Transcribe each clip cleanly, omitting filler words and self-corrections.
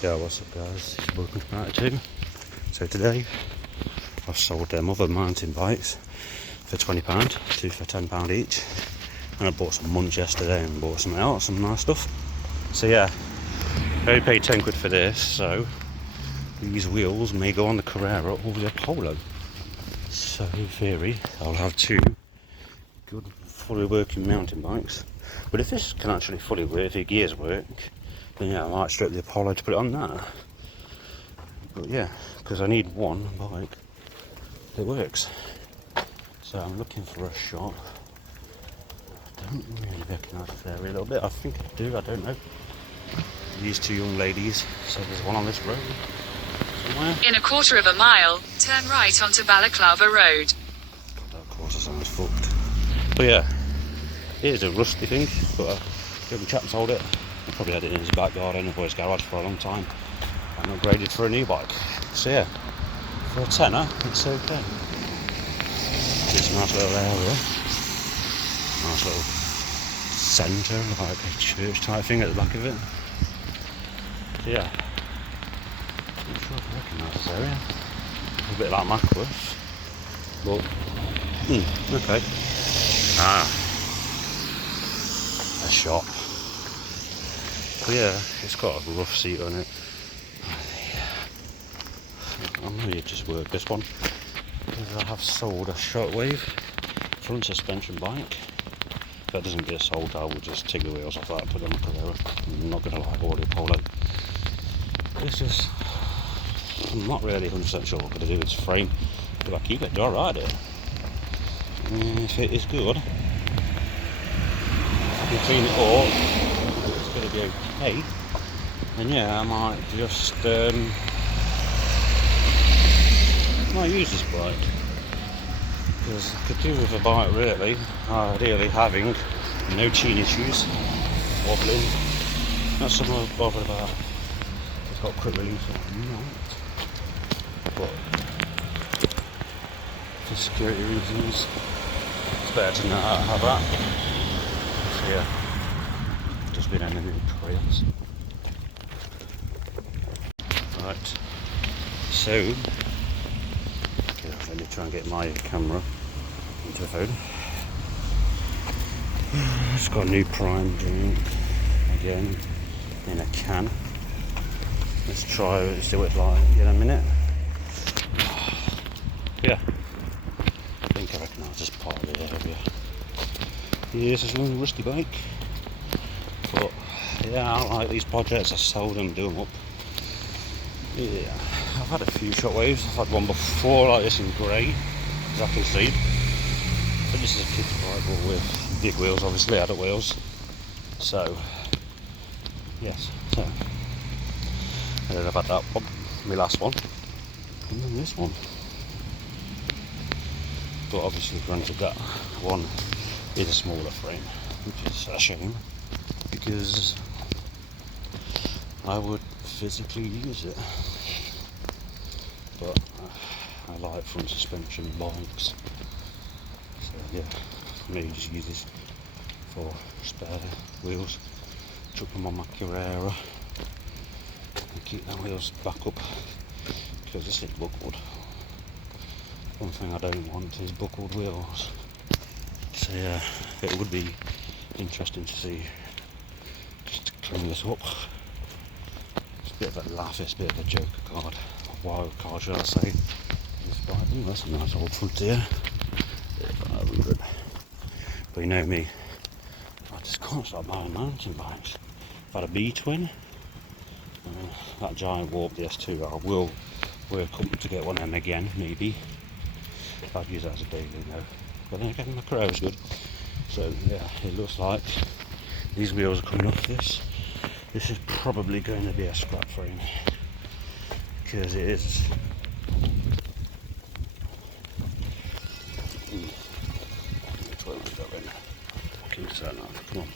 Yeah, what's up guys, it's Broken Attitude. So today I've sold them other mountain bikes for £20, two for £10 each, and I bought some munch yesterday and bought some else, some nice stuff. So yeah, I only paid £10 for this, so these wheels may go on the Carrera or the Apollo. So in theory I'll have two good fully working mountain bikes, but if this can actually fully work, if the gears work, then yeah, I might strip the Apollo to put it on that. But yeah, because I need one bike that works. So I'm looking for a shop. I don't really recognise the area a little bit. I think I do, I don't know. These two young ladies, so there's one on this road somewhere. In a quarter of a mile, turn right onto Balaclava Road. God, that quarter sounds fucked. But yeah, it is a rusty thing, but the young chap sold it. I probably had it in his back garden or his garage for a long time and upgraded for a new bike. So yeah, for a tenner, it's okay. It's a nice little area, nice little centre, like a church type thing at the back of it. So yeah, I'm not sure if I recognise this area. It's a bit like Mackworth, but okay. A shop. But yeah, it's got a rough seat on it. I may just work this one because I have sold a Shockwave front suspension bike. If that doesn't get sold, I will just take the wheels off that and put them on the Carrera. I'm not gonna lie, or the Apollo. It's just, I'm not really 100% sure what I'm gonna do with this frame. If I keep it, do I ride it? If it is good, I can clean it up. It's going to be okay, and yeah, I might just might use this bike, because I could do with a bike really, ideally having no chain issues, wobbling, not something I was bothered about. It's got quick release on it, but for security reasons it's better to not have that. So yeah, just been on the new trails. Right, so okay, let me try and get my camera into the phone. It's got a new Prime drink again in a can. Let's try it, see what it's like in a minute. Yeah, I think I recognise this part of the area. Yes, it's a really rusty bike, but yeah, I like these projects. I seldom do them up. Yeah, I've had a few Shockwaves. I've had one before like this in grey, as I can see. But this is a kid's bike, but with big wheels, obviously adult wheels. So yes, so and then I've had that one, my last one, and then this one. But obviously, granted, that one is a smaller frame, which is a shame because I would physically use it. But I like front suspension bikes, so yeah, I may just use this for spare wheels, chuck them on my Carrera and keep them wheels back up, because this is buckled. One thing I don't want is buckled wheels. So yeah, it would be interesting to see, just to clean this up. It's a bit of a laugh, it's a bit of a joker card, a wild card should I say. This bike, that's a nice old Frontier, 500. But you know me, I just can't stop buying mountain bikes. I've had a B-twin, that giant Warp, the S2, I will work up to get one of them again, maybe. I'd use that as a daily though. But then again, my Carrera's good. So yeah, it looks like these wheels are coming off this. This is probably going to be a scrap frame, because it is. Which way am I going? Keep that now. Come on.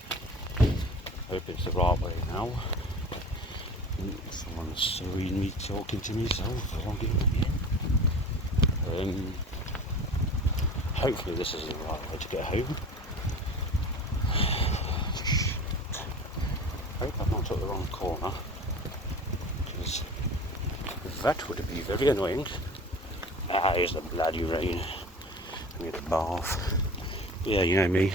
Hope it's the right way now. Someone's serene me talking to me, so I'll give it in. Hopefully this is the right way to get home. Hope I've not took the wrong corner. because that would be very annoying. Ah, here's the bloody rain. I need a bath. Yeah, you know me.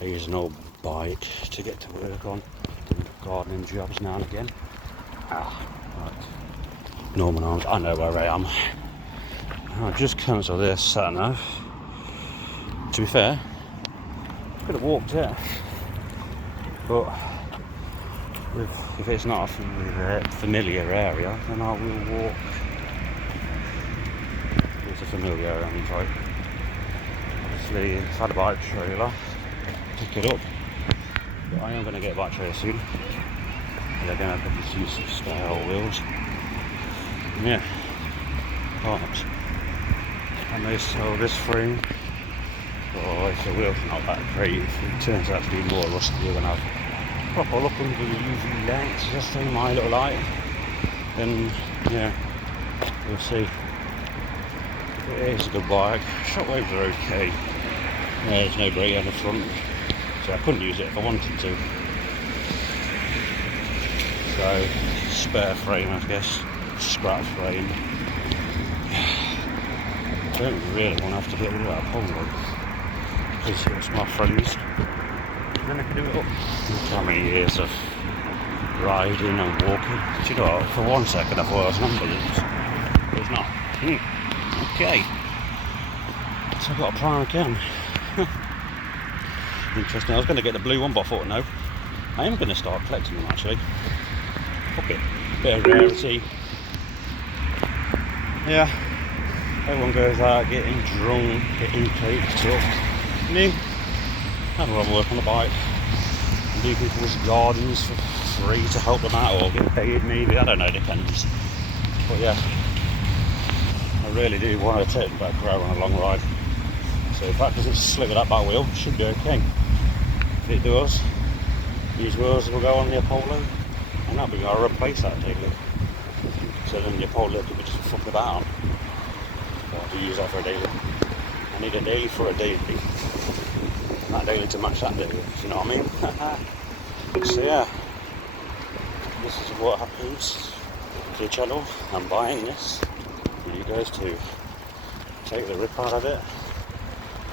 I use an old bike to get to work on, doing gardening jobs now and again. Ah, right. Norman Arms, I know where I am. I'll just cancel this sat nav. To be fair, I could have walked it, but if it's not a familiar area, then I will walk. It's a familiar area, I'm sorry. Obviously, if I had a bike trailer, pick it up. But I am going to get a bike trailer soon. They're going to have to use some spare wheels. Yeah, parts. And they sell this frame. Oh, if the wheel's not that great, it turns out to be more rustier than I've proper look under the UV lights, just in my little light. Then, yeah, we'll see. It is a good bike. Shockwaves are okay. There's no brake on the front, so I couldn't use it if I wanted to. So, spare frame, I guess. Scrap frame. I don't really want to have to get rid of that polo, because it's my friends. And then I can do it up. Look how many years of riding and walking. Do you know what? For 1 second I thought I was an ambulance. But it's not. Okay. So I've got a prime again. Interesting. I was going to get the blue one, but I thought no. I am going to start collecting them actually. Fuck it. Bit of rarity. Yeah. Everyone goes out getting drunk, getting caked up. Me, I'd rather work on the bike and do people's gardens for free to help them out, or get paid maybe, I don't know, depends. But yeah, I really do want to take them back road on a long ride. So if that doesn't slip with that back wheel, it should be okay. If it does, these wheels will go on the Apollo, and that'll be I'll replace that daily. So then the Apollo could be just fucking about. To use that for a daily. I need a daily for a daily. That daily to match that daily, if you know what I mean? So yeah, this is what happens to the channel. I'm buying this for you guys to take the rip out of it,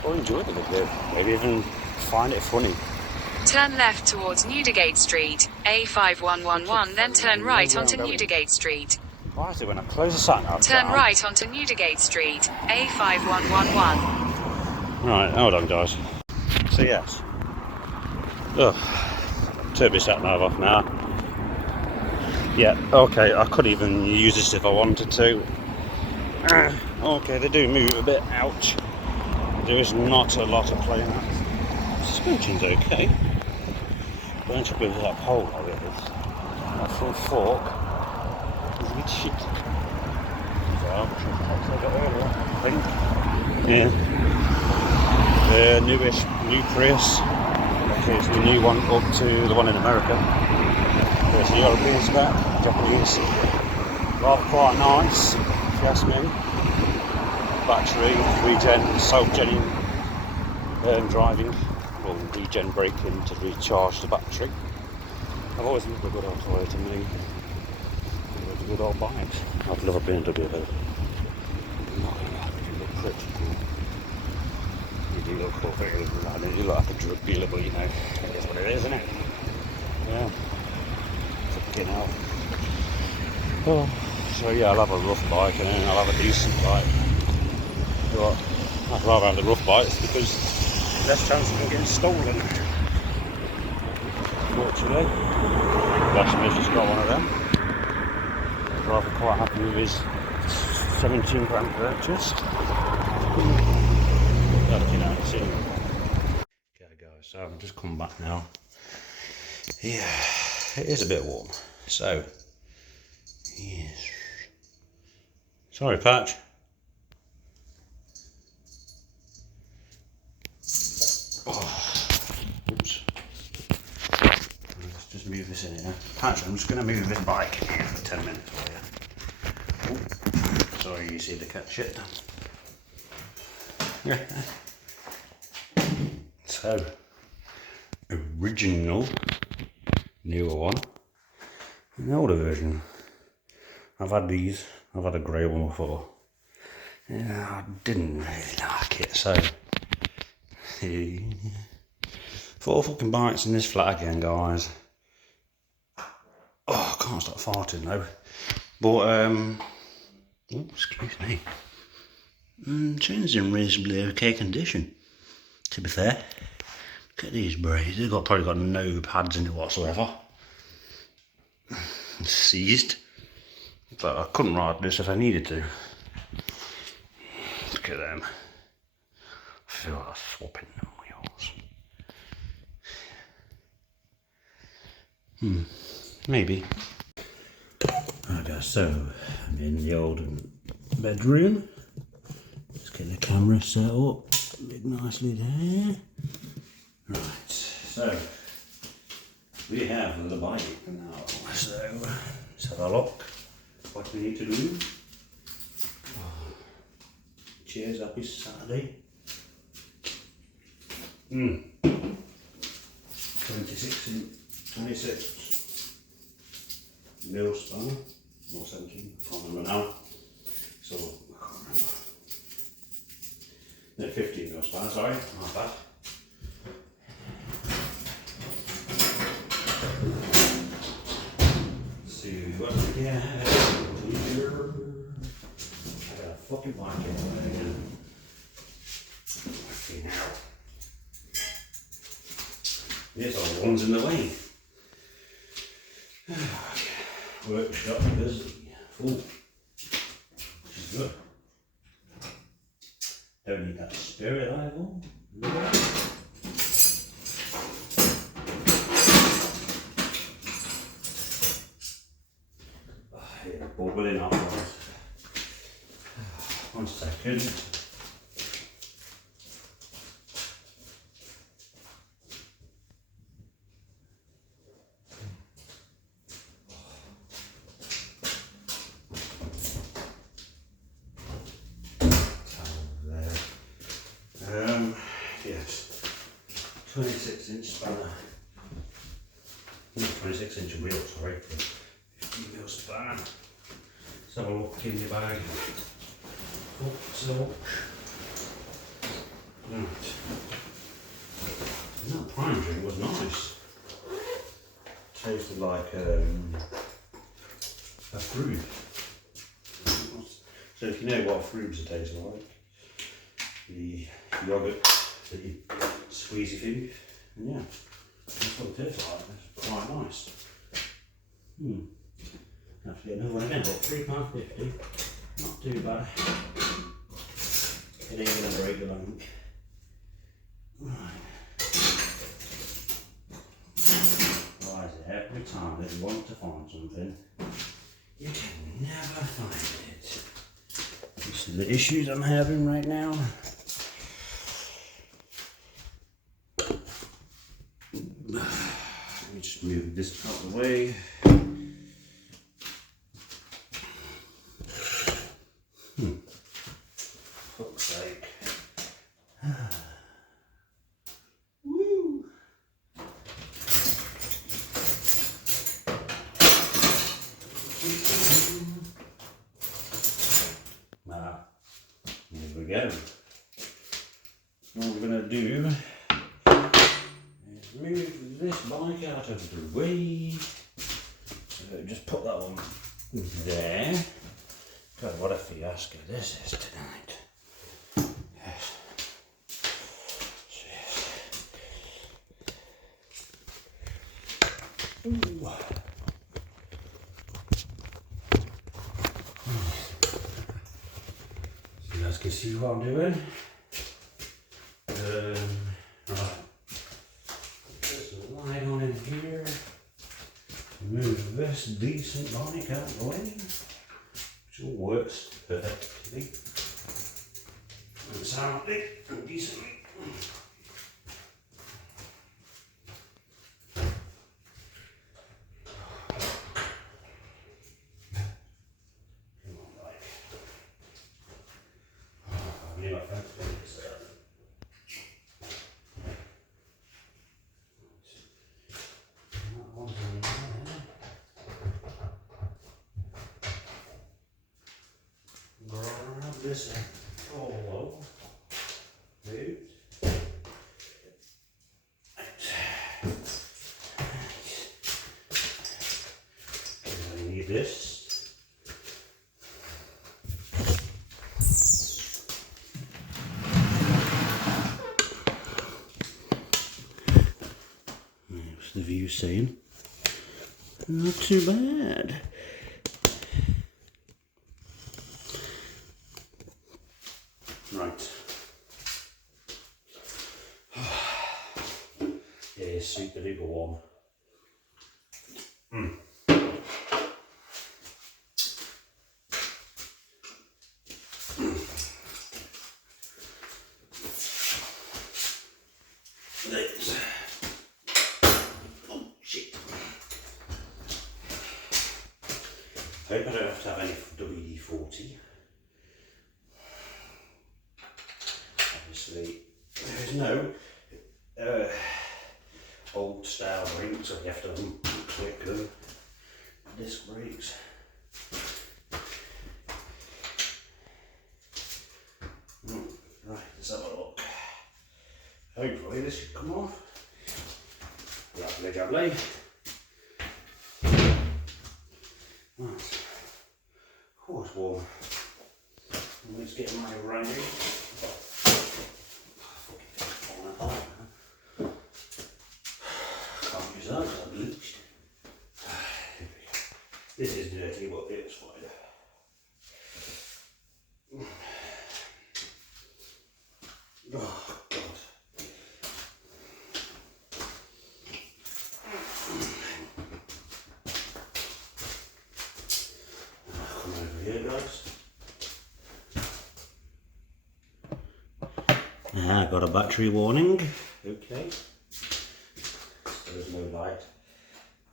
or enjoy the video, maybe even find it funny. Turn left towards Newdigate Street, A5111, then turn right onto Newdigate Street. Why is it when I close the sat nav Turn down? right onto Newdigate Street, A5111. Right, hold on guys. So yes. Turn my sat nav off now. Yeah, okay, I could even use this if I wanted to. Okay, they do move a bit, ouch. There is not a lot of playing at. Suspension's okay. Don't you believe that pole over it is? That front fork is a bit shit. So I should have earlier, I think. Yeah. The new Prius. Okay, it's the new one up to the one in America. There's the European spec, Japanese. Rather quite nice, if you ask me. Battery, regen, self-genning driving, or regen braking to recharge the battery. I've always loved a good old Toyota Mini. It's a good old bike. I've never been to BMW. You look pretty cool. You do look cool, you look like a drug dealer, but you know, it is what it is, isn't it? Yeah. Fucking hell. Oh, so yeah, I'll have a rough bike and then I'll have a decent bike. But I'd rather have the rough bikes because less chance of them getting stolen. Fortunately, Blacksmith's just got one of them. Rather quite happy with his 17 grand purchase. But you know, see. Okay guys, so I've just come back now. Yeah, it is a bit warm. So, yes. Sorry, Patch. Oops. Let's just move this in here. Actually, I'm just going to move this bike in here for 10 minutes for you. Ooh. Sorry, you see the cat shit. So, original, newer one, an older version. I've had these. I've had a grey one before. Yeah, I didn't really like it, so 4 fucking bites in this flat again, guys. Oh, I can't stop farting though. But oh, excuse me. Chain's in reasonably okay condition, to be fair. Look at these braids. They've probably got no pads in it whatsoever. It's seized. But I couldn't ride this if I needed to. Look at them. I feel like swapping them wheels. Maybe. Okay, so I'm in the old bedroom. Let's get the camera set up. Nicely there. Right, so we have the bike now. So let's have a look. What we need to do. Cheers, happy Saturday. 26 mil spanner, or 17, I can't remember now. So, I can't remember. No, 15 mil spanner, sorry, not bad. Let's see what we get here. I got a fucking bike in there. Fucking hell. There's all the ones in the way. Workshop is full, which is good. Don't need that spirit either. Yeah, bubbling up. 1 second. Yes, 26-inch spanner. Not 26-inch wheel, sorry. 15 mil spanner. Let's have a look in the bag. So, right. That prime drink was nice. Tasted like a fruit. So if you know what fruits taste like, the yogurt that you squeeze your food, and yeah, that's what it tastes like. It's quite nice. Have to get another one again, but £3.50, not too bad. It ain't gonna break the bank. Right. Why is it every time that you want to find something, you can never find it? These are the issues I'm having right now. Let me just move this out of the way. Fuck's sake. Woo! Here we go. What we're going to do is move this bike out of the way. So just put that one there. God, what a fiasco this is tonight. Yes. Ooh. So you guys can see what I'm doing. Right. Put some light on in here. Move this decent bike out of the way. Which all works perfectly and soundly and decently. Come on, bike. I need my phone to make this up. That one's in there. this in. Oh, whoa. Dude. I need this. What's the view saying? Not too bad. Right. Yeah, it's super duper warm. Oh shit. Hope I don't have to have any WD-40. Obviously, there's no old style brakes, so you have to unclick them. Disc brakes. Right, let's have a look. Hopefully this should come off. Lovely jubbly. Right. Oh, it's warm. Let's get my running. Can't use that because I've bleached. This is dirty, but it's fine. Oh, God. Come over here, guys. Got a battery warning. Okay. There's no light.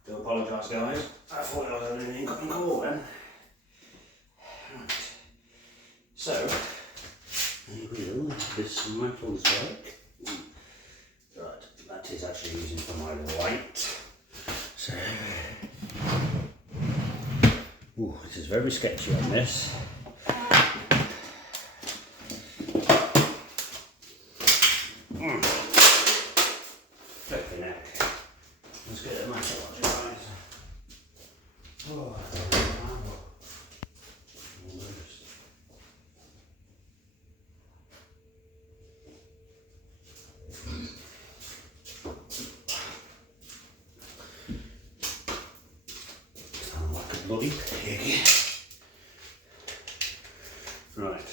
Do apologise, guys. I thought I was having an incoming call then. Right. So, there we go. This metal's like. Right, that is actually using for my light. So, ooh, this is very sketchy on this. Flipping neck. Let's get a massage, guys. Oh, sound like a bloody pig. Right.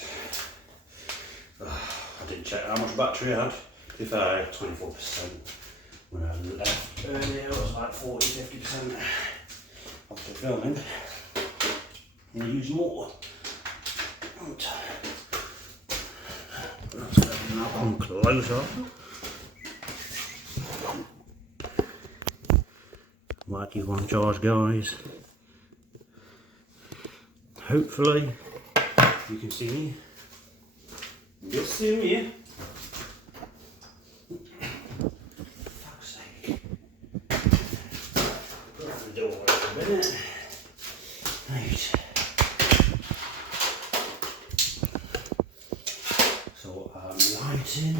I didn't check how much battery I had. If I had 24%. When I left earlier, it was like 40-50%. After filming, I'm going to use more. That's better now. Come closer. Like you want to charge, guys. Hopefully, you can see me. You see me. Fuck's sake. Grab the door a minute. Right. So I'm lighting.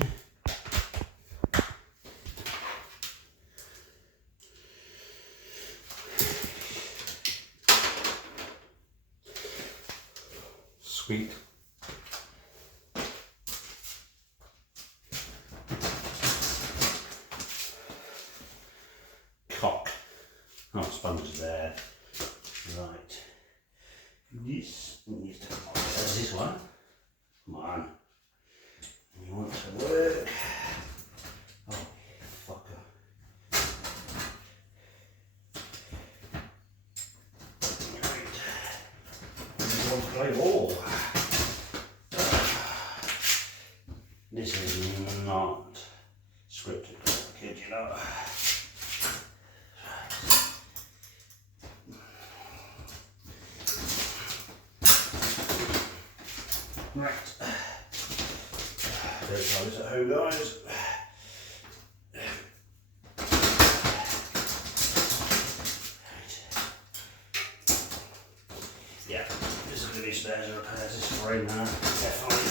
Sweet. Cock. Oh, sponge is there. Right. This needs to come on. There's this one. Come on. You want to work. Oh, fucker. Right. You want to play ball. This is not scripted for a kid, you know. Right. Don't try this at home, guys. Right. Yeah, this is to be spares and repairs this frame now, definitely.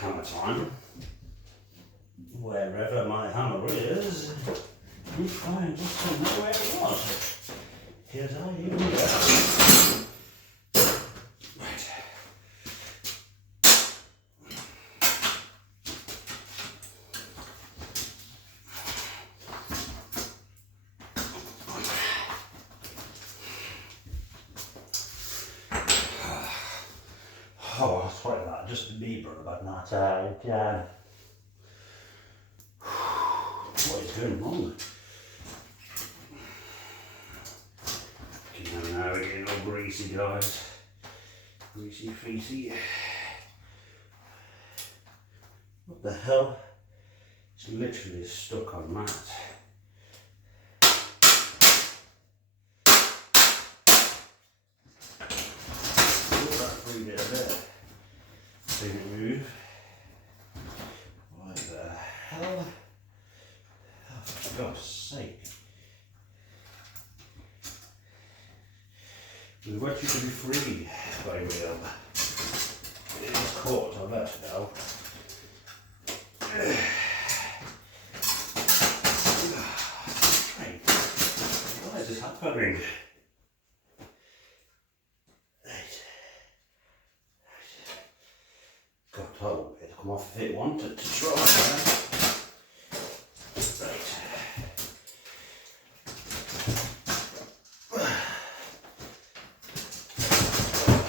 Hammer time. Wherever my hammer is, you find just to know where it was. Here's how you do that. Right. Oh, sorry about that, just a Bieber about night out. What is going wrong? Now we're getting all greasy, guys. Greasy feety. What the hell? It's literally stuck on that. That free bit of there. Didn't move. What the hell? Oh, for God's sake. We want you to be free, by will. It is caught on that now. Right. Why is this happening? God, I won't be able to come off if it wanted to try. Right.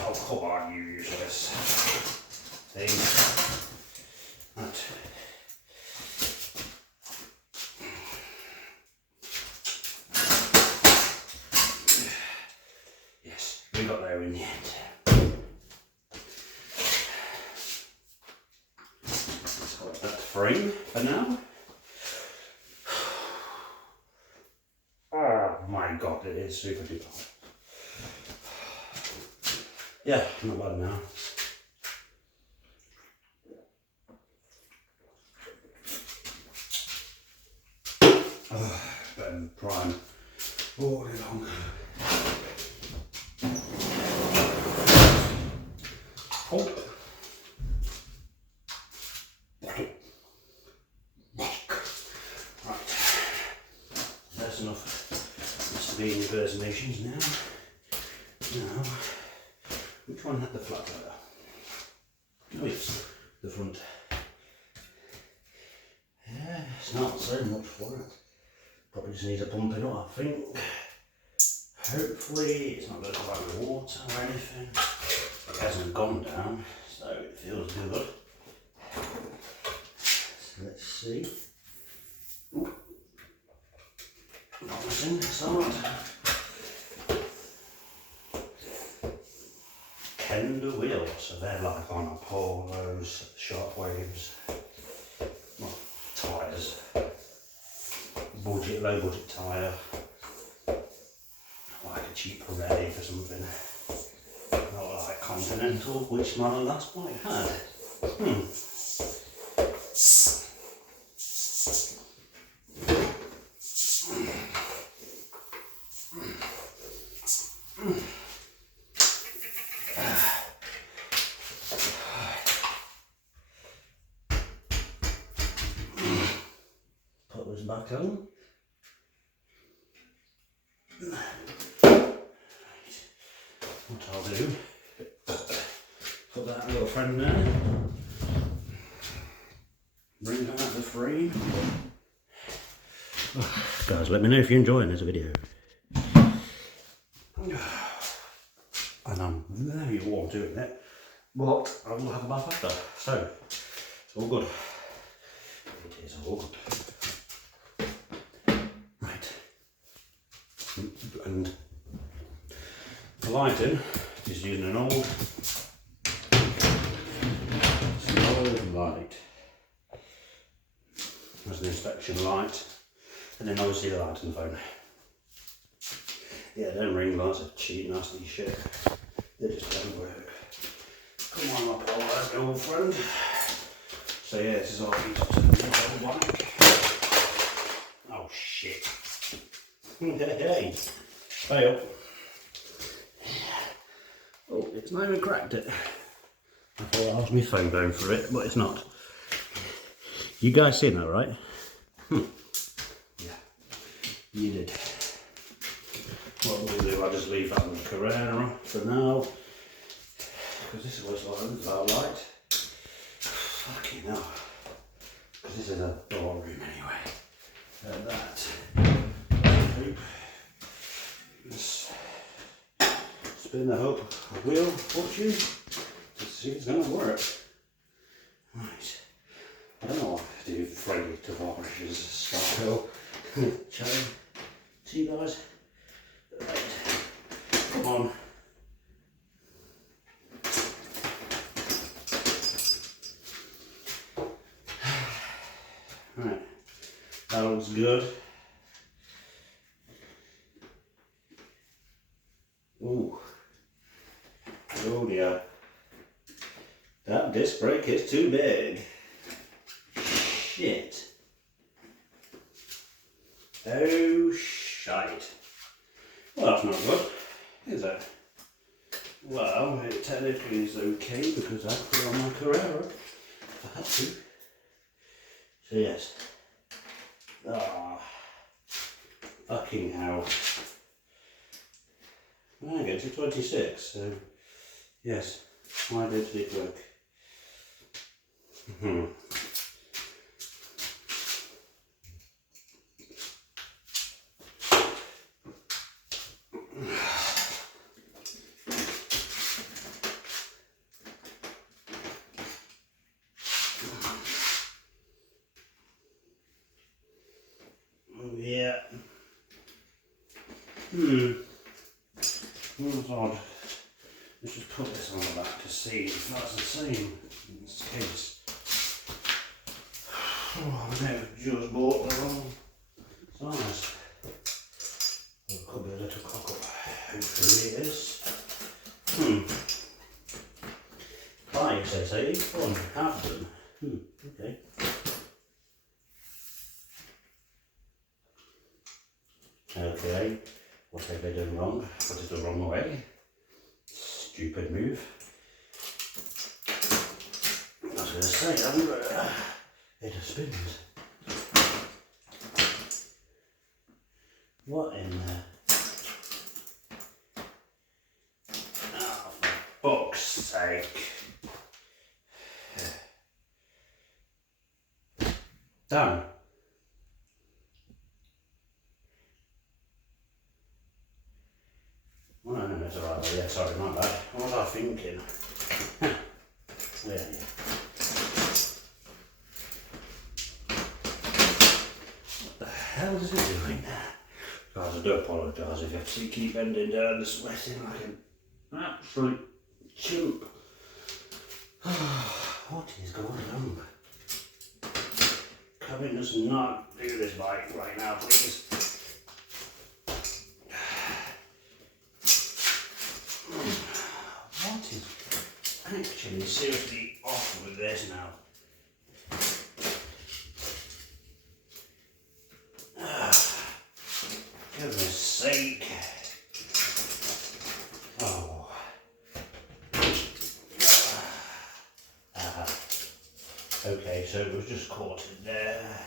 Oh, come on, you useless thing. Right. Yes, we got there in the end. Frame for now. Oh my God, it is super duper. Yeah, not bad now. Better than prime all day long. Oh. Enough being impersonations now. Now, which one had the flat tire? Oh yes, the front. Yeah, it's not so much for it. Probably just needs a pumping up, I think. Hopefully it's not going to come out with water or anything. It hasn't gone down, so it feels good. So let's see. Ooh. Kenda wheels, so they're like on Apollos, Sharkwaves, well, tyres, low budget tyre, like a cheap Pirelli for something, not like Continental, which my last bike had. Put this back on. What I'll do, put that little friend there, bring out the frame. Guys, let me know if you're enjoying this video. And I'm very warm doing it, but I will have a bath after, so it's all good. It is all good. Right. And the lighting is using an old light as an inspection light, and then obviously the light on the phone. Yeah, them ring lights are cheap, nasty shit. They just don't work. Come on, my poor old friend. So yeah, this is all heated up to the old bike. Oh shit. Hey, fail. It's not even cracked it. I thought that was my phone going for it, but it's not. You guys seen that, right? Yeah, you did. What we'll do, I'll just leave that with Carrera for now. Because this is what's like without light. Fucking hell. Because this is a ballroom anyway. That. Just spin the wheel, fortune, to see if it's going to work. Right. I don't know what to do Freddy Tavares' style. Chatting to you guys. Right. Come on. Right. That looks good. Ooh. Oh dear. That disc brake is too big. Shit. Oh shite. Well, that's not good, is it? Well, it technically is okay because I put it on my Carrera if I had to. So yes. Ah. Fucking hell. I get to 26, so yes, I did work. Oh yeah. That's odd. Let's just put this on the back to see if that's the same in this case. Oh, I may have just bought the wrong size. Well, it could be a little cock up. Hopefully it is. 5 says 8. Fun. Half done. Okay. Okay. What have I done wrong? Put it the wrong way. Stupid move. I was going to say, I haven't got it just spins. What in there? Oh, for fuck's sake. Damn. Oh, no, it's alright. Yeah, sorry, my bad. What was I thinking? Yeah. What the hell is it doing? Guys, I do apologise if you have to keep bending down and sweating like an absolute chimp. What is going on? Come in, does not do this bike right now, please. What is actually seriously off with this now? Goodness sake. Oh. Okay, so it was just caught in there.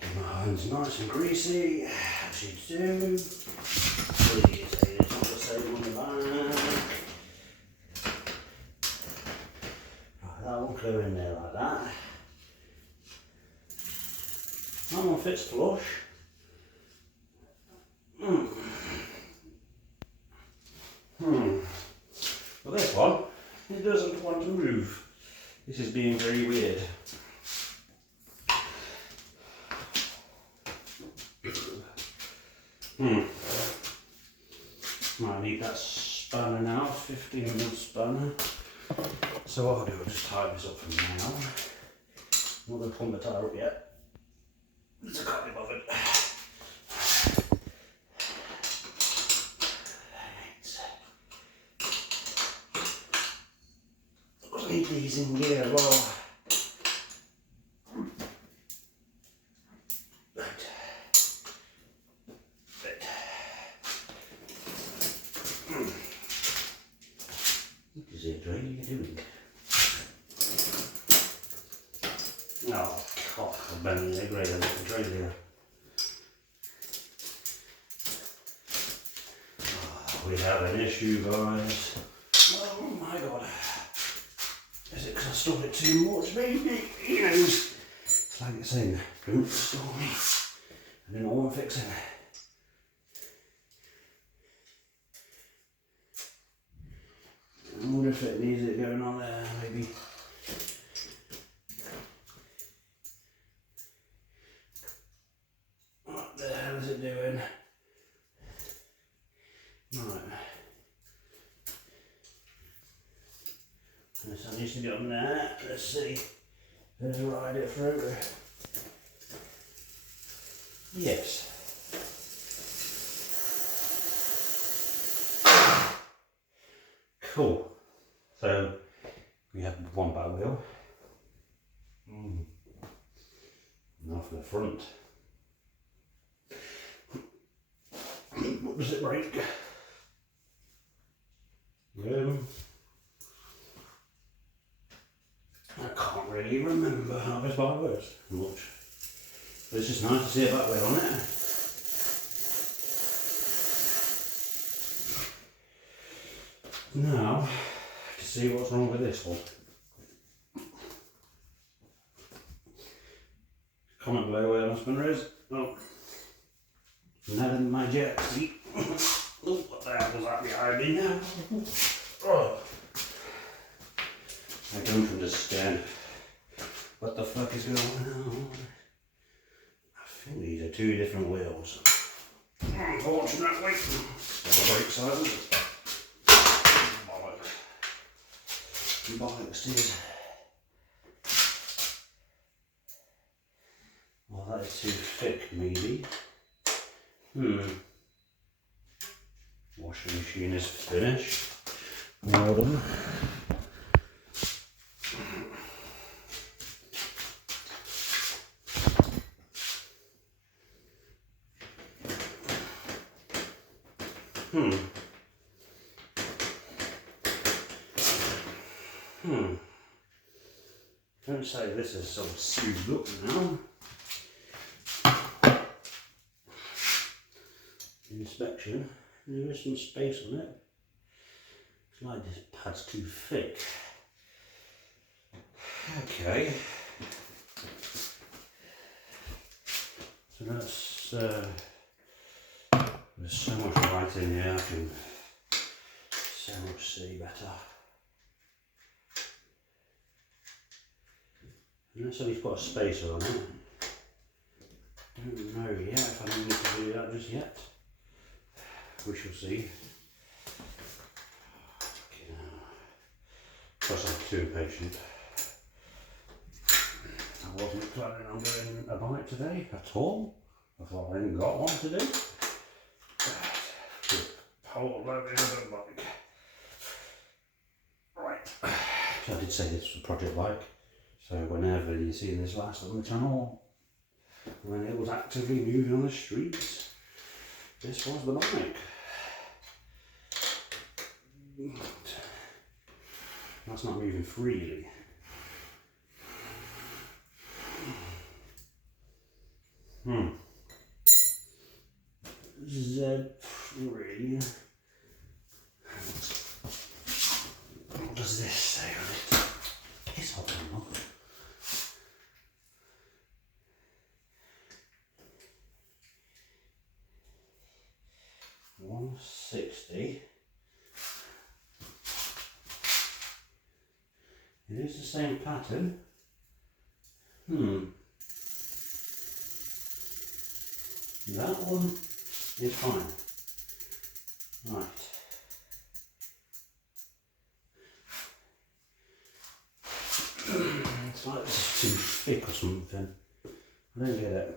Get my hands nice and greasy, as you do. Please say it's not the same on the back. Right, that won't go in there like that. That one fits flush. Well, this one, it doesn't want to move. This is being very weird. I need that spanner now, 15mm spanner. So what I'll do, I'll just tie this up for now. I'm not going to pull the tire up yet. So I can't be bothered. I need these in gear as well. bending it, great, here. We have an issue, guys. Oh my god. Is it because I stored it too much, baby? He knows. It's like it's saying, don't store me. I don't know what I'm fixing. I wonder if it needs it going on there, maybe. What the hell is it doing? Right. This needs to be on there. Let's see. Let's ride it through. Yes. Cool. So we have one back wheel. Now for the front. What does it break? I can't really remember how this bike works much. But it's just nice to see a back wheel on it. Now, to see what's wrong with this one. Comment below where my spinner is. Oh, never my jet seat. Oh, what the hell was that behind me now? Oh. I don't understand what the fuck is going on. I think these are two different wheels. Unfortunately, the brake silence. Bollocks, dude. Well, that is too thick, maybe. Washing machine is finished. Well done. Don't say this is so souped up now. Inspection, there is some space on it. It's like this pad's too thick. Okay. So that's, there's so much light in here, I can so much see better. Unless I've put a spacer on it. Don't know yet if I need to do that just yet. We shall see. Plus I'm too impatient. I wasn't planning on doing a bike today at all. I thought I hadn't got one to do. Whole load of a bike. Right. So I did say this was a project bike. So whenever you see this last on the channel, when it was actively moving on the streets, this was the bike. That's not moving freely. Z3. What does this say on it? Piss off, man. 160. It is the same pattern. That one is fine. Right. It's like this is too thick or something. I don't get it.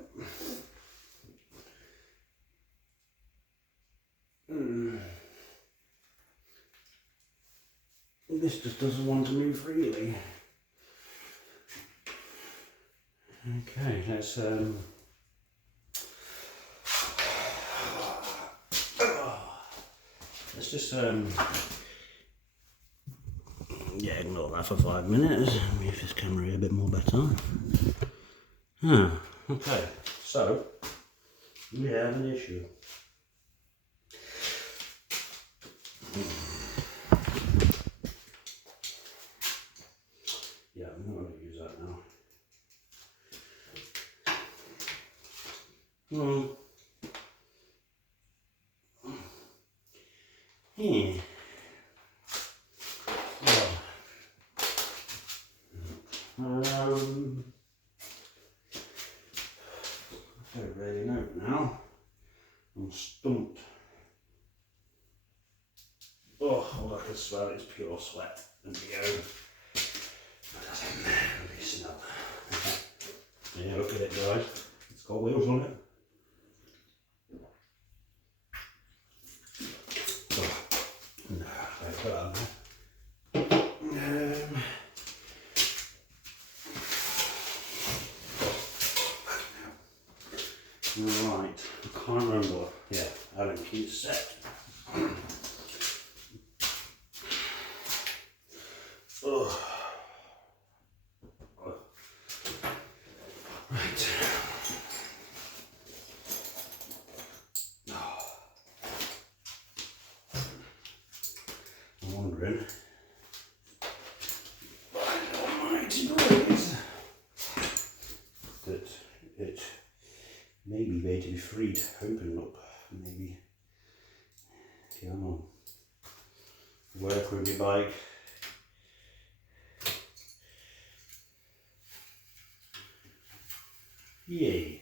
This just doesn't want to move freely. Okay, let's just yeah, ignore that for 5 minutes. Move this camera a bit more better. Okay, so we have an issue. Yeah, I'm not going to use that now. Yeah. I don't really know now. I'm stumped. Oh, all I can smell is pure sweat and go. That doesn't really smell. Yeah, look at it, guys. It's got wheels on it. Oh, no, I put that on there. Right, I can't remember. Yeah, Allen keys set. Oh. Right. I'm wondering. That it may be made to be freed, opened up, maybe. Come on. Work with my bike. Yay.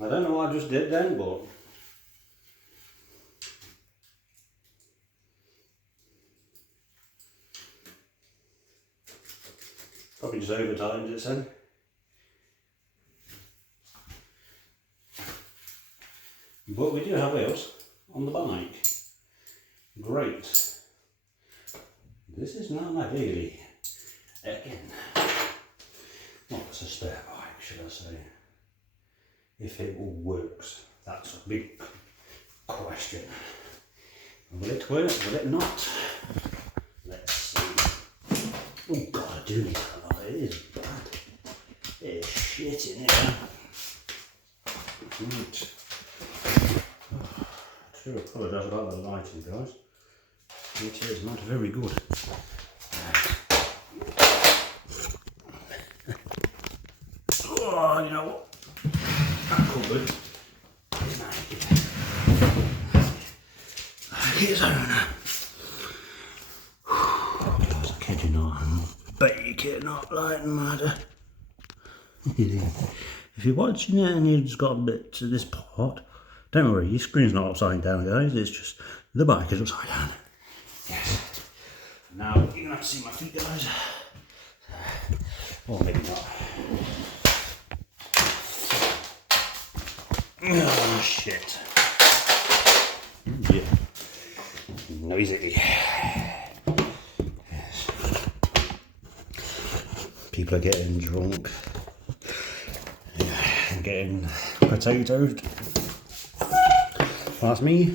I don't know what I just did then, but probably just overtimed it then. But we do have wheels on the bike. Great. This is not my daily. Again. Not as a spare bike, should I say. If it all works, that's a big question. Will it work? Will it not? Let's see. Oh God, I do need that lot. It is bad. It is shit in here. Right. I do apologise about the lighting, guys. It is not very good. Oh, you know what? That cupboard is naked. Like its owner. Guys, I kid you not, I'm baking up like mad. If you're watching it and you've just got a bit to this part, don't worry, your screen's not upside down, guys. It's just the bike is upside down. Yes. Now you're gonna have to see my feet, guys. Or maybe not. Oh shit. Yeah. Noisy. Yes. People are getting drunk. Yeah. Getting potatoed. That's me.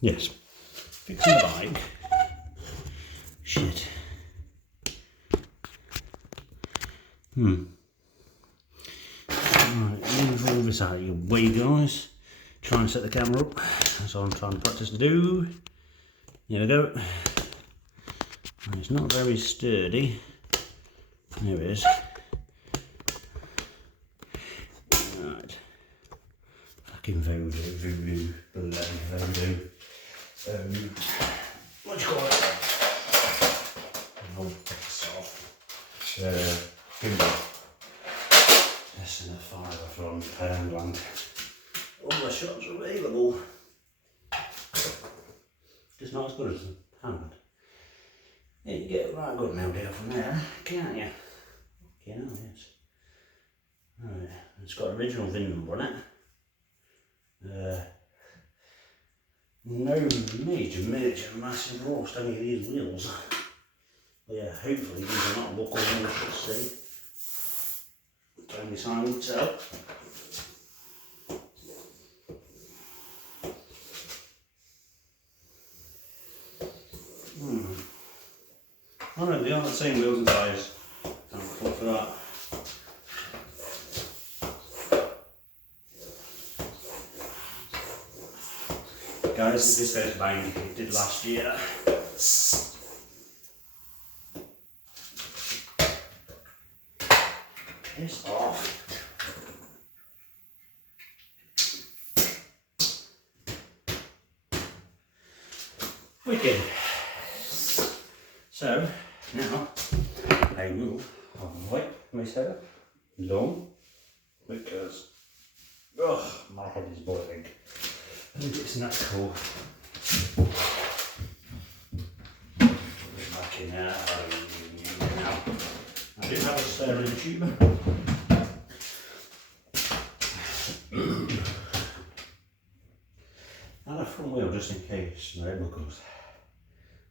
Yes. Fixing the bike. Shit. Right, move all this out of your way, guys. Try and set the camera up. That's what I'm trying to practice to do. There we go. And it's not very sturdy. There it is. Right. Fucking voodoo, bloody voodoo. What do you call it? Oh, piss off. Timber. Less than a fiver from Poundland. All the shops are available. Just not as good as the Poundland. Yeah, you get a right good meal deal from there, can't you? Yeah, yes. Right. It's got original VIN number on it. No major massive rust any of these wheels. But yeah, hopefully these are not buckled in, let's see. Only time will tell. they are the same wheels and tyres. Don't look for that. Guys, this is the first bind we did last year. Piss off. Wicked. So, now I will wipe myself long because my head is boiling and it's not cool. Back in there. I do have a spare in the tube. And a front wheel just in case the head buckles.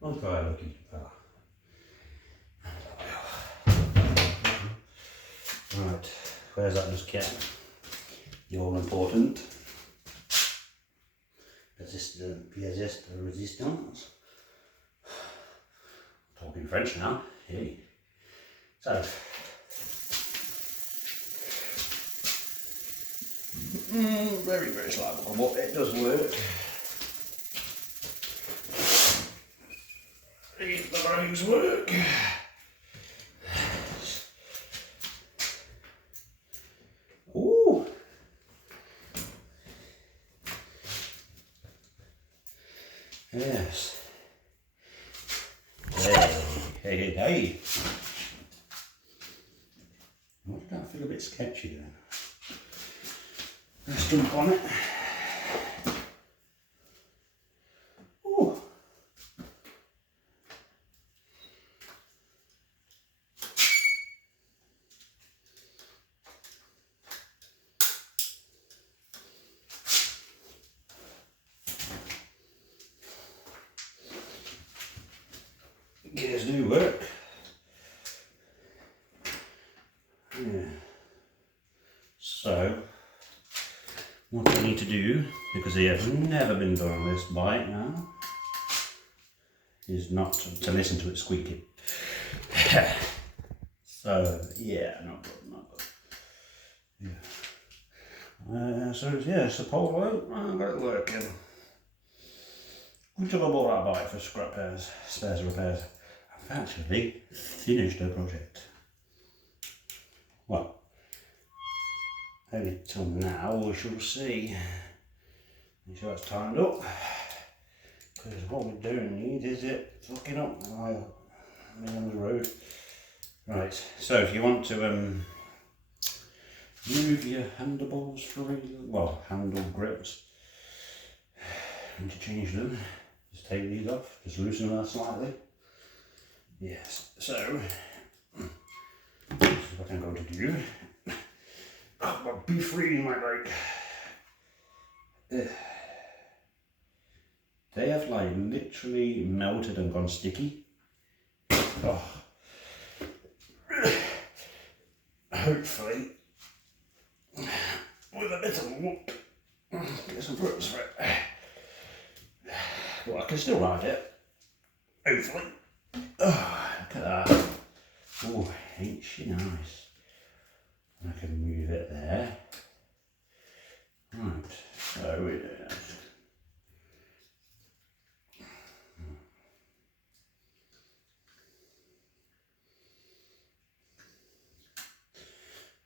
I'll try looking for that. Right, where's that just kept? The all important. Resistance. Talking French now. Hey. So. Very, very slight buckle, but it does work. These bearings work. Ooh. Yes. Hey. Why did that feel a bit sketchy then? Let's jump on it. Ooh. Gears do work. Yeah. So, what I need to do, because they have never been done on this bike now, is not to listen to it squeaking. So, yeah, not good. Yeah. It's a polo. I've got it working. Good job I bought that bike for scrap spares and repairs. I've actually finished the project. Well, only till now we shall see. Make sure it's timed up. Because what we don't need is it fucking up while I'm on the road. Right, so if you want to move your handlebars handle grips, and to change them, just take these off, just loosen them slightly. Yes, so this is what I'm going to do. I'll be freeing my bike. They have like literally melted and gone sticky. Oh. Hopefully, with a bit of luck, get some grips for it. Well, I can still ride it. Hopefully. Oh, look at that. Oh, ain't she nice? I can move it there. Right, so we do that.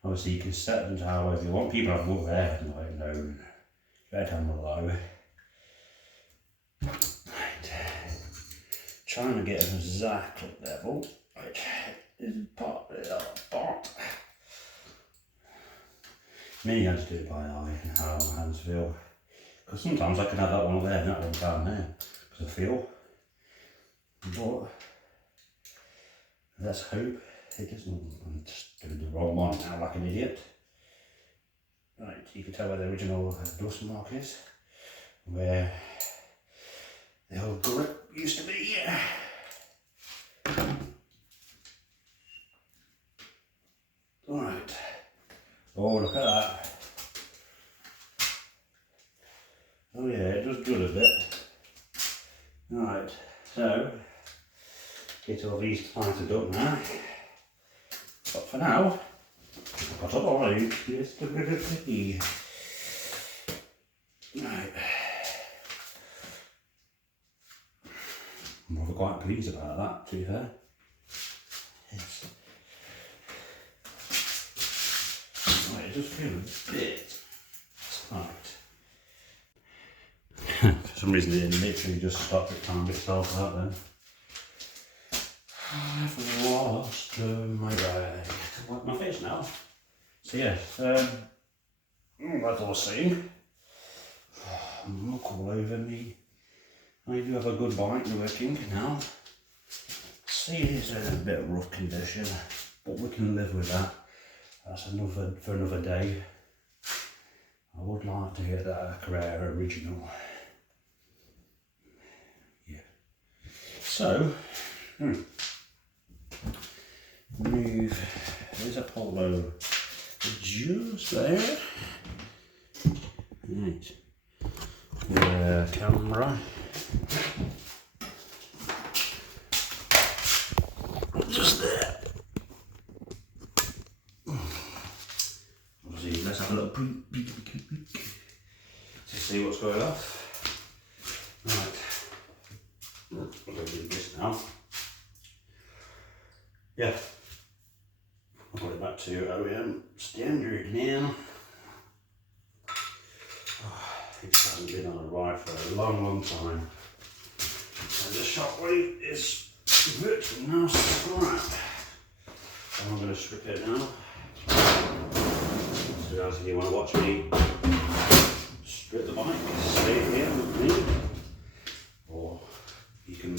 Obviously, you can set them to however you want. People have more there, like no, red handle low. Right. Trying to get an exact level, which is partly that part. Me, I just do it by eye and how my hands feel. Because sometimes I can have that one there and that one down there, because I feel. But let's hope it doesn't. I'm just doing the wrong one now, like an idiot. Right, you can tell where the original dust mark is, where the old grip used to be. Alright. Oh, look at that. Oh yeah, it does good a bit. Alright, so it till these tightened up now. But for now, I've got a lorry just a bit of tea. Right. I'm rather quite pleased about that, to be fair. Yes. Right, it does feel a bit tight. For some reason it literally just stopped it timed itself out then. I've lost my bag. Wipe my face now. So yeah, that's all the same. Look all over me. I do have a good bike working now. See, it's in a bit of rough condition, but we can live with that. That's for another day. I would like to get that Carrera original. Yeah. So, move. There's Apollo just there. Right. The camera. Just there. Obviously, let's have a little peek to see what's going on. Right. We'll do this now. Yeah. I'll put it back to OEM standard now. It hasn't been on a ride for a long time. And the shockwave is virtually now scrap. So I'm going to strip it now. So as you want to watch me strip the bike, stay here with me. Or you can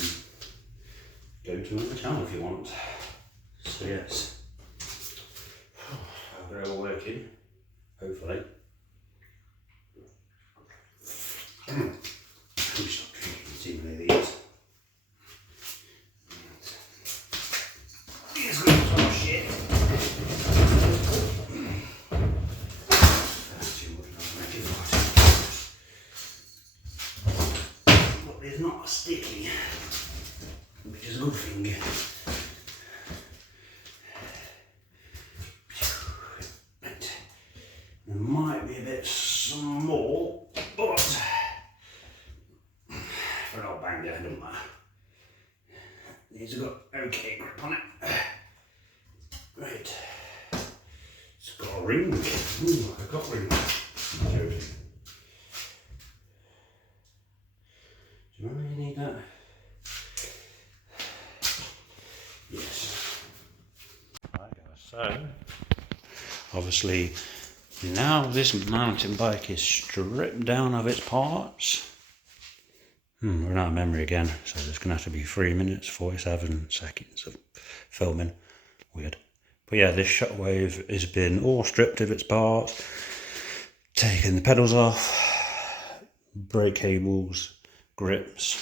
go to another channel if you want. So yes. They're all working, hopefully. Let me stop drinking too many of these. These guys are shit. That's too much now, make it right. But there's not sticky, which is a good thing. It might be a bit small, but for an old banger, it doesn't matter. These have got okay grip on it. Right. It's got a ring. Ooh, I've got a ring. Do I really need that? Yes. Right guys, so obviously now this mountain bike is stripped down of its parts. We're out of memory again, so there's going to have to be 3 minutes, 47 seconds of filming. Weird. But yeah, this Shockwave has been all stripped of its parts, taken the pedals off, brake cables, grips.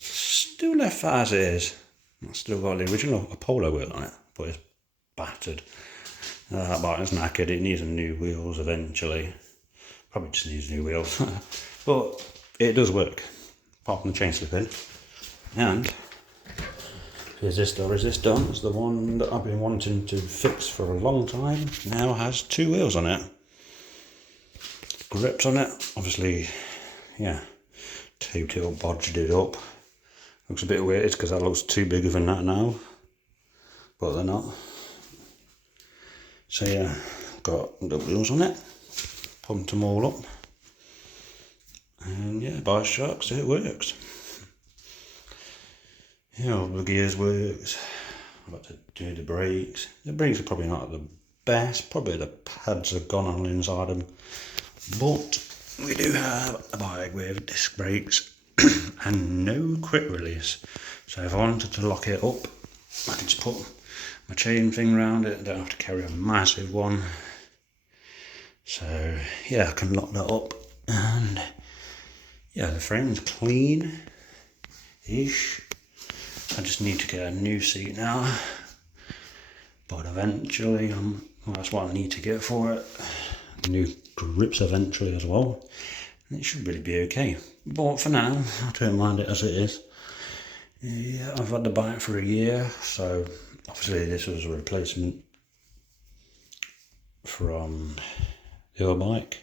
Still left as it is. It's still got the original Apollo wheel on it, but it's battered. That bike's knackered, it needs some new wheels eventually. Probably just needs new wheels. But it does work, apart from the chain slipping. And here's this resistor. It's the one that I've been wanting to fix for a long time. Now has 2 wheels on it. Grips on it, obviously, yeah. Two bodged it up. Looks a bit weird because that looks too bigger than that now. But they're not. So yeah, got the wheels on it, pumped them all up, and yeah, Bioshock, it works. Yeah, all the gears works. I've got to do the brakes. The brakes are probably not the best, probably the pads have gone on inside them, but we do have a bike with disc brakes and no quick release. So if I wanted to lock it up, I can just put my chain thing around it, I don't have to carry a massive one. So yeah, I can lock that up, and yeah, the frame's clean-ish. I just need to get a new seat now, but eventually, that's what I need to get for it. New grips eventually as well, and it should really be okay. But for now, I don't mind it as it is. Yeah, I've had the bike for a year, so obviously this was a replacement from the other bike,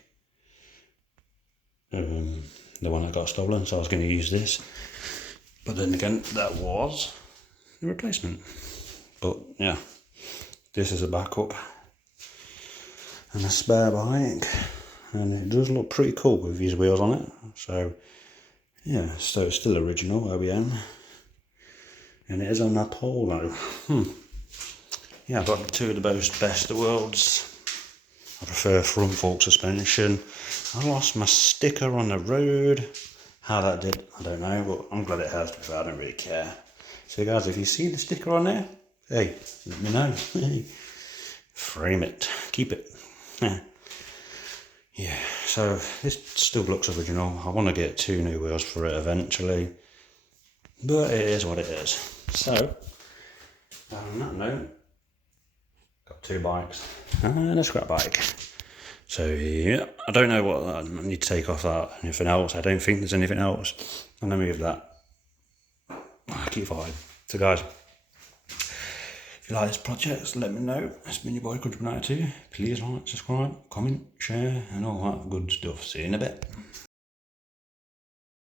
the one that got stolen, so I was going to use this. But then again, that was the replacement. But yeah, this is a backup and a spare bike, and it does look pretty cool with these wheels on it. So yeah, so it's still original OEM, and it is on a Polo. Yeah, I've got two of the best of worlds. I prefer front fork suspension. I lost my sticker on the road. How that did, I don't know, but I'm glad it has, because I don't really care. So guys, if you see the sticker on there, hey, let me know. Frame it, keep it. Yeah, so this still looks original. I want to get 2 new wheels for it eventually, but it is what it is. So, on that note, got 2 bikes and a scrap bike. So yeah, I don't know what I need to take off that. Anything else? I don't think there's anything else. I'm gonna move that. I keep fine. So guys, if you like this project, let me know. It's been your boy Country 92. Please like, subscribe, comment, share, and all that good stuff. See you in a bit.